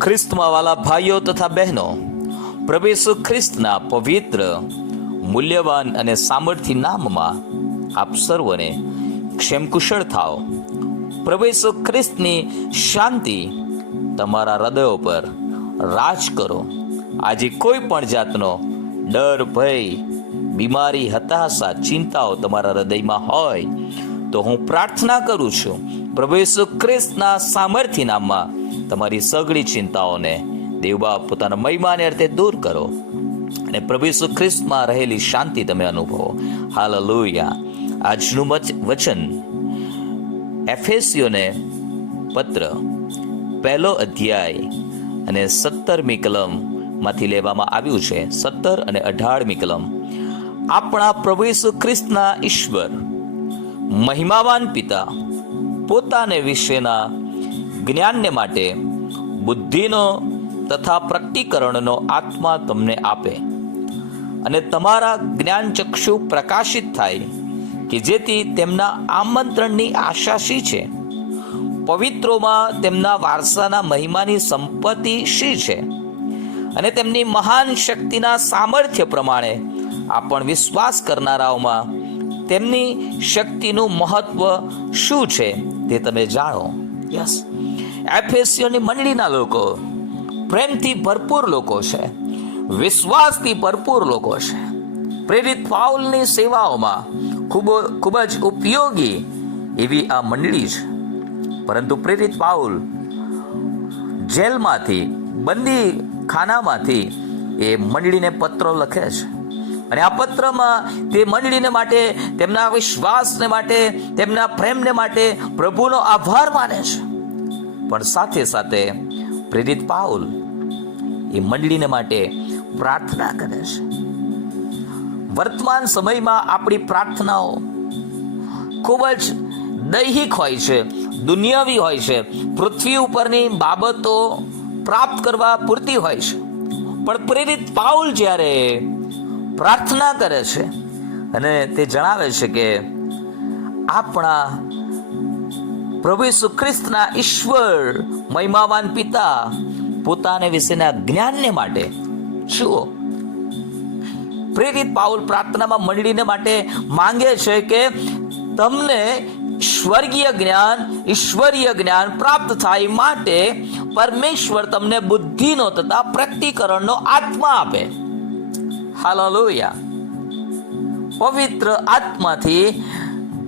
ખ્રિસ્તમાં વાલા ભાઈઓ તથા બહેનો, પ્રભુ ખ્રિસ્તના પવિત્ર, મૂલ્યવાન અને સામર્થ્ય નામમાં આપ સર્વને ક્ષેમકુશળ થાઓ. પ્રભુ ખ્રિસ્તની શાંતિ તમારા હૃદયો પર રાજ કરો. આજે કોઈ પણ જાતનો ડર, ભય, બીમારી, હતાશા, ચિંતાઓ તમારા હૃદયમાં હોય તો હું પ્રાર્થના કરું છું, પ્રભુ ખ્રિસ્તના સામર્થ્ય નામમાં તમારી સગળી ચિંતાઓને દેવબાપ પોતાના મહિમાને અર્થે દૂર કરો અને પ્રભુ ઈસુ ખ્રિસ્તમાં રહેલી શાંતિ તમે અનુભવો. હાલ લોહિયા આજનું વચ- વચન એફેસીઓને પત્ર, પહેલો અધ્યાય અને સત્તરમી કલમમાંથી લેવામાં આવ્યું છે. સત્તર અને અઢારમી કલમ. આપણા પ્રભુ ઈસુ ખ્રિસ્તના ઈશ્વર, મહિમાવાન પિતા પોતાને વિશેના જ્ઞાનને માટે બુદ્ધિનો તથા પ્રકટીકરણનો આત્મા તમને આપે. અને તમારા જ્ઞાન ચક્ષુ પ્રકાશિત થાય કે જેથી તેમના આમંત્રણની આશા શી છે? પવિત્રોમાં તેમના વારસાના મહિમાની સંપત્તિ શી છે? અને તેમની મહાન શક્તિના સામર્થ્ય પ્રમાણે આપણ વિશ્વાસ કરનારાઓમાં તેમની શક્તિનું મહત્વ શું છે તે તમે જાણો. યસ એફેસીઓની મંડળીના લોકો, પ્રેમથી ભરપૂર લોકો છે, વિશ્વાસથી ભરપૂર લોકો છે. પ્રેરિત પાઉલની સેવાઓમાં ખૂબ ખૂબ જ ઉપયોગી એવી આ મંડળી છે. પરંતુ પ્રેરિત પાઉલ જેલમાંથી બંદી ખાનામાંથી એ મંડળીને પત્રો લખે છે. અને આ પત્રમાં તે મંડળીને માટે, તેમના વિશ્વાસને માટે, તેમના પ્રેમને માટે પ્રભુનો આભાર માને છે. પણ સાથે સાથે પ્રેરિત પાઉલ એ મંડળીને માટે પ્રાર્થના કરે છે. વર્તમાન સમયમાં આપણી પ્રાર્થનાઓ ખૂબ જ દૈહિક હોય છે, દુનિયાવી હોય છે, પૃથ્વી ઉપરની બાબતો પ્રાપ્ત કરવા પૂરતી હોય છે. પણ પ્રેરિત પાઉલ જ્યારે પ્રાર્થના કરે છે અને તે જણાવે છે કે આપણા પ્રભુ ઈસુ ખ્રિસ્તના ઈશ્વર, મહિમાવાન પિતા, પોતાને વિશેના જ્ઞાનને માટે. જુઓ. પ્રેરિત પાઉલ પ્રાર્થનામાં મંડળીને માટે માંગે છે કે તમને સ્વર્ગીય જ્ઞાન, ઈશ્વરીય જ્ઞાન પ્રાપ્ત થાય માટે પરમેશ્વર તમને બુદ્ધિનો તથા પ્રકટીકરણનો આત્મા આપે. હાલેલુયા. પવિત્ર આત્માથી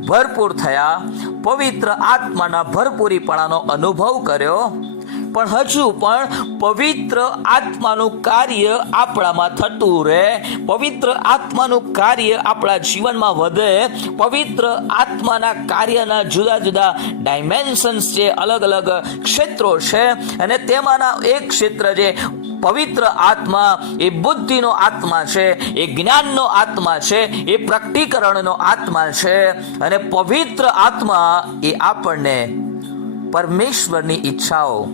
ભરપૂર થયા પવિત્ર આત્માના ભરપૂરીપણાનો અનુભવ કર્યો. પણ હજુ પણ પવિત્ર આત્માનું કાર્ય આપણામાં થતું રહે. પવિત્ર આત્માનું કાર્ય આપણા જીવનમાં વધે. પવિત્ર આત્માના કાર્યના જુદા જુદા ડાયમેન્શન્સ છે, અલગ અલગ ક્ષેત્રો છે. અને તેમાંના એક ક્ષેત્ર જે પવિત્ર આત્મા, એ બુદ્ધિનો આત્મા છે, એ જ્ઞાનનો આત્મા છે, એ પ્રકટીકરણનો આત્મા છે. અને પવિત્ર આત્મા એ આપણને પરમેશ્વરની ઈચ્છાઓ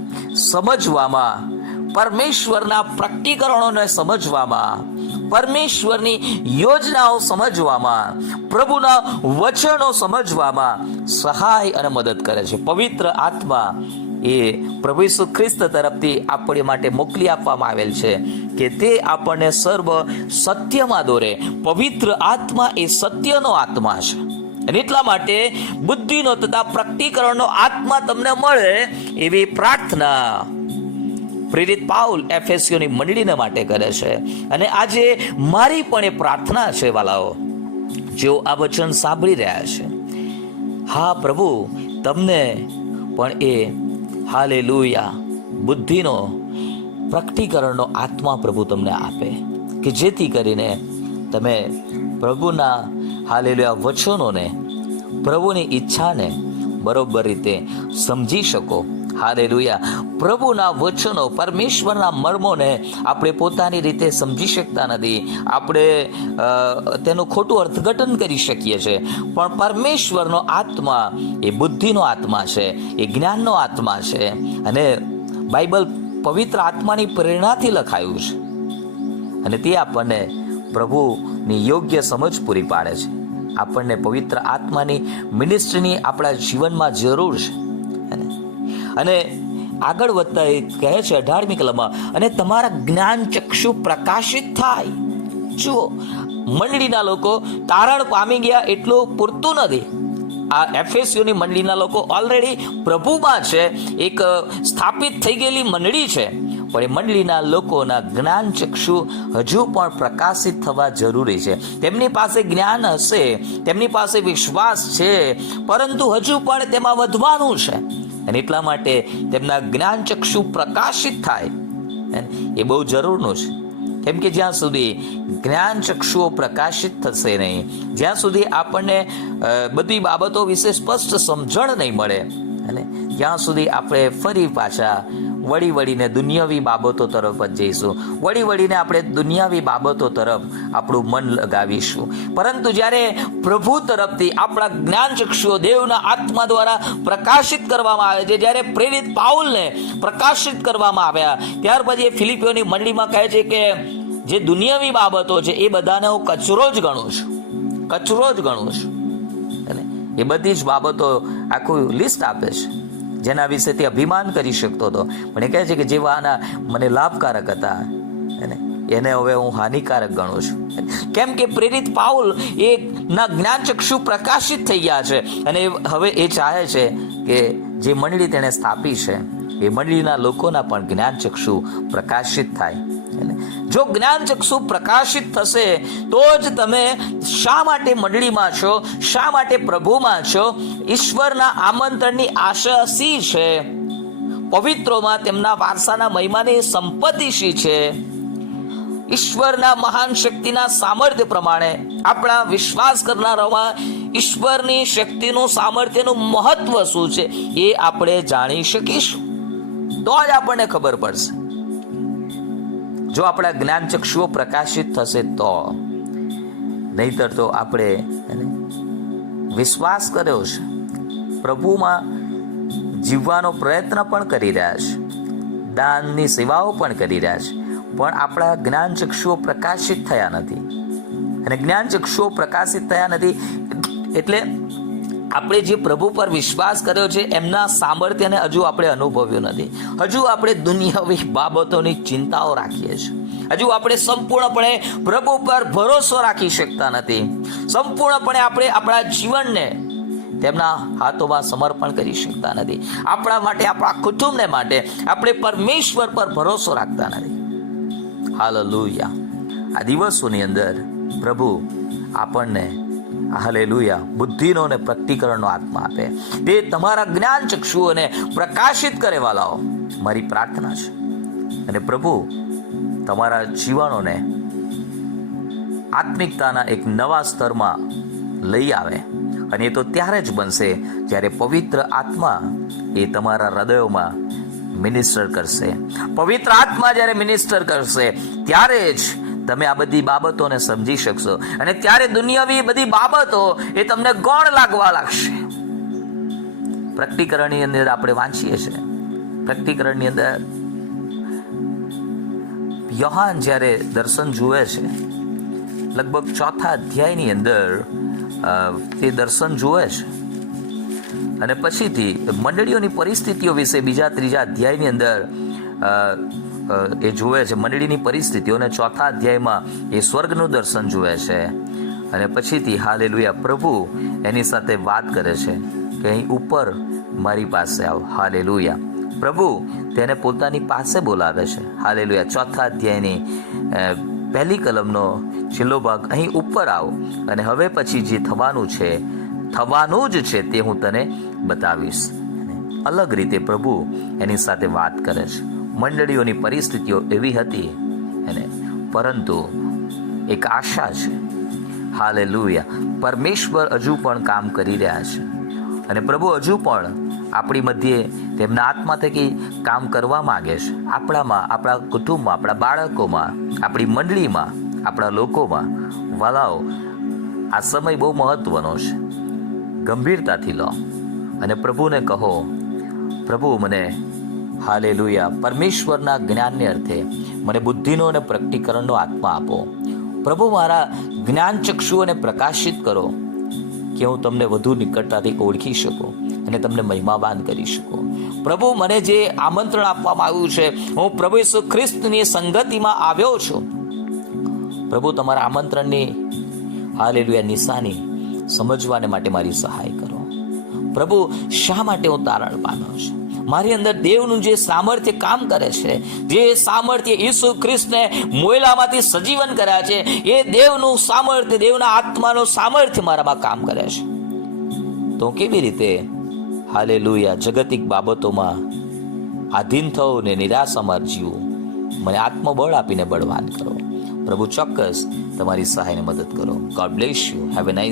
સમજવામાં, પરમેશ્વરના પ્રકટીકરણોને સમજવામાં, પરમેશ્વરની યોજનાઓ સમજવામાં, પ્રભુના વચનો સમજવામાં સહાય અને મદદ કરે છે. પવિત્ર આત્મા એ પ્રભુ ઈસુ ખ્રિસ્ત તરફથી આપણી માટે મોકલી આપવામાં આવેલ છે કે તે આપણને સર્વ સત્યમાં દોરે. પવિત્ર આત્મા એ સત્યનો આત્મા છે. અને એટલા માટે બુદ્ધિનો તથા પ્રકટીકરણનો આત્મા તમને મળે એવી પ્રાર્થના પ્રેરિત પાઉલ એફએસયુની મંડળીને માટે કરે છે. અને આજે મારી પણ એ પ્રાર્થના છે વાલાઓ, જેઓ આ વચન સાંભળી રહ્યા છે. હા પ્રભુ, તમને પણ એ હાલે બુદ્ધિનો પ્રકટીકરણનો આત્મા પ્રભુ તમને આપે. કે જેથી કરીને તમે પ્રભુના, હાલેલુયા, વચનોને, પ્રભુની ઈચ્છાને બરોબર રીતે સમજી શકો. હાલેલુયા. પ્રભુના વચનો, પરમેશ્વરના મર્મોને આપણે પોતાની રીતે સમજી શકતા નથી. આપણે તેનું ખોટું અર્થઘટન કરી શકીએ છીએ. પણ પરમેશ્વરનો આત્મા એ બુદ્ધિનો આત્મા છે, એ જ્ઞાનનો આત્મા છે. અને બાઇબલ પવિત્ર આત્માની પ્રેરણાથી લખાયું છે. અને તે આપણને પ્રભુની યોગ્ય સમજ પૂરી પાડે છે. આપણને પવિત્ર આત્માની મિનિસ્ટ્રીની આપણા જીવનમાં જરૂર છે. અને- આગળ વધતા એ કહે છે અઢારમી કલમમાં, અને તમારા જ્ઞાન ચક્ષુ પ્રકાશિત થાય. જુઓ, મંડળીના લોકો તારણ પામી ગયા એટલું પૂરતું નથી. આ એફએસયુની મંડળીના લોકો ઓલરેડી પ્રભુમાં છે, એક સ્થાપિત થઈ ગયેલી મંડળી છે. પણ એ મંડળીના લોકોના જ્ઞાન ચક્ષુ હજુ પણ પ્રકાશિત થવા જરૂરી છે. તેમની પાસે જ્ઞાન હશે, તેમની પાસે વિશ્વાસ છે, પરંતુ હજુ પણ તેમાં વધવાનું છે. અને એટલા માટે તેમના જ્ઞાન ચક્ષુ પ્રકાશિત થાય. એ બહુ જરૂરનું છે. કેમ કે જ્યાં સુધી જ્ઞાન ચક્ષુઓ પ્રકાશિત થશે નહીં, જ્યાં સુધી આપણને બધી બાબતો વિશે સ્પષ્ટ સમજણ નહીં મળે, અને ત્યાં સુધી આપણે ફરી પાછા વળી વળીને દુનિયાવી બાબતો તરફ જ જઈશું. વળી વળીને આપણે દુનિયાવી બાબતો તરફ આપણું મન લગાવીશું. પરંતુ જ્યારે પ્રભુ તરફથી આપણા જ્ઞાન ચક્ષુઓ દેવના આત્મા દ્વારા પ્રકાશિત કરવામાં આવે છે, જ્યારે પ્રેરિત પાઉલને પ્રકાશિત કરવામાં આવ્યા, ત્યાર પછી એ ફિલિપીઓની મંડળીમાં કહે છે કે જે દુનિયાવી બાબતો છે, એ બધાને હું કચરો જ ગણું છું. કચરો જ ગણું છું. અને એ બધી જ બાબતો આખું લિસ્ટ આપે છે. જેના વિશે તે અભિમાન કરી શકતો હતો. પણ એ કહે છે કે જે આના મને લાભકારક હતા, અને એને હવે હું હાનિકારક ગણું છું. કેમ કે પ્રેરિત પાઉલ એ ના જ્ઞાનચક્ષુ પ્રકાશિત થઈ ગયા છે, અને હવે એ ચાહે છે કે જે મંડળી તેણે સ્થાપી છે, એ મંડળીના લોકોના પણ જ્ઞાનચક્ષુ પ્રકાશિત થાય. અને જ્ઞાન ચક્ષુ પ્રકાશિત થશે, તો જ તમે શા માટે મંડળીમાં છો, શા માટે પ્રભુમાં છો? ઈશ્વરના આમંત્રણની આશા શી છે? પવિત્રોમાં તેમના વારસાના મહિમાની સંપત્તિ શી છે? ઈશ્વરના મહાન શક્તિના સામર્થ્ય પ્રમાણે આપણા વિશ્વાસ કરનારામાં ઈશ્વરની શક્તિનું સામર્થ્યનું મહત્વ શું છે એ આપણે જાણી શકીશું. તો જ આપણને ખબર પડશે. જો આપણા જ્ઞાન ચક્ષુઓ પ્રકાશિત થશે તો, નહીતર તો આપણે વિશ્વાસ કર્યો છે. પ્રભુમાં જીવવાનો પ્રયત્ન પણ કરી રહ્યા છે. દાનની સેવાઓ પણ કરી રહ્યા છે. પણ આપણા જ્ઞાન ચક્ષુઓ પ્રકાશિત થયા નથી. અને જ્ઞાન ચક્ષુઓ પ્રકાશિત થયા નથી એટલે આપણે જે પ્રભુ પર વિશ્વાસ કર્યો છે, એમના સામર્થ્યને હજુ આપણે અનુભવ્યું નથી. હજુ આપણે દુનિયાવી બાબતોની ચિંતાઓ રાખીએ છીએ. હજુ આપણે સંપૂર્ણપણે પ્રભુ પર ભરોસો રાખી શકતા નથી. સંપૂર્ણપણે આપણે આપણા જીવનને તેમના હાથોમાં સમર્પણ કરી શકતા નથી. આપણા માટે, આપણા કુટુંબને માટે આપણે પરમેશ્વર પર ભરોસો રાખતા નથી. હાલેલુયા. આ દિવસોની અંદર પ્રભુ આપણને હાલેલુયા. બુદ્ધિનો અને પ્રગટીકરણનો આત્મા આપે. તે તમારા જ્ઞાન ચક્ષુઓને પ્રકાશિત કરે વાલાઓ. મારી પ્રાર્થના છે. અને પ્રભુ, તમારા જીવનોને આત્મિકતાના એક નવા સ્તરમાં લઈ આવે. અને એ તો ત્યારે જ બનશે જ્યારે પવિત્ર આત્મા એ તમારા હૃદયોમાં મિનિસ્ટર કરશે. પવિત્ર આત્મા જ્યારે મિનિસ્ટર કરશે, ત્યારે જ તમે આ બધી બાબતોને સમજી શકશો. અને ત્યારે દુનિયાવી બધી બાબતો એ તમને ગોળ લાગવા લાગશે. પ્રકટીકરણની અંદર આપણે વાંચીએ છીએ. પ્રકટીકરણની અંદર યોહાન જ્યારે દર્શન જુએ છે, લગભગ ચોથા અધ્યાયની અંદર તે દર્શન જુએ છે. અને પછીથી મંડળીઓની પરિસ્થિતિઓ વિશે બીજા ત્રીજા અધ્યાયની અંદર એ જુએ છે. મંડળીની પરિસ્થિતિઓ અને ચોથા અધ્યાયમાં એ સ્વર્ગનું દર્શન જુએ છે. અને પછીથી, હાલેલુયા, પ્રભુ એની સાથે વાત કરે છે કે અહીં ઉપર મારી પાસે આવ. હાલેલુયા. પ્રભુ તેને પોતાની પાસે બોલાવે છે. હાલેલુયા. ચોથા અધ્યાયની પહેલી કલમનો છેલ્લો ભાગ, અહીં ઉપર આવ અને હવે પછી જે થવાનું છે, થવાનું જ છે તે હું તને બતાવીશ. અલગ રીતે પ્રભુ એની સાથે વાત કરે છે. મંડળીઓની પરિસ્થિતિઓ એવી હતી, અને પરંતુ એક આશા છે. હાલે પરમેશ્વર હજુ પણ કામ કરી રહ્યા છે. અને પ્રભુ હજુ પણ આપણી મધ્યે તેમના આત્મા થકી કામ કરવા માગે છે. આપણામાં, આપણા કુટુંબમાં, આપણા બાળકોમાં, આપણી મંડળીમાં, આપણા લોકોમાં, વાલાઓ, આ સમય બહુ મહત્વનો છે. ગંભીરતાથી લો. અને પ્રભુને કહો, પ્રભુ, મને હાલે પરમેશ્વરના જ્ઞાનને અર્થે મને બુદ્ધિનો અને પ્રકટીકરણનો આત્મા આપો. પ્રભુ મારા જ્ઞાન ચક્ષુઓને પ્રકાશિત કરો કે હું તમને વધુ નિકટતાથી ઓળખી શકું અને તમને મહિમાવાન કરી શકું. પ્રભુ મને જે આમંત્રણ આપવામાં આવ્યું છે, હું પ્રભુ ઈસુ ખ્રિસ્તની સંગતિમાં આવ્યો છું. પ્રભુ તમારા આમંત્રણની, હાલેલુયા, નિશાની સમજવાને માટે મારી સહાય કરો. પ્રભુ શા માટે હું તારણ પામ્યો છું? મારી અંદર દેવનું જે સામર્થ્ય કામ કરે છે, જે સામર્થ્ય ઈસુ ખ્રિસ્તને મોયલામાંથી સજીવન કર્યા છે, એ દેવનું સામર્થ્ય, દેવના આત્માનું સામર્થ્ય મારામાં કામ કરે છે. તો કેવી રીતે હાલે લુયા જગતિક બાબતોમાં આધીન થવું ને નિરાશામાં જીવું, મને આત્મબળ આપીને બળવાન કરો. પ્રભુ ચોક્કસ તમારી સહાયને મદદ કરો. God bless you have a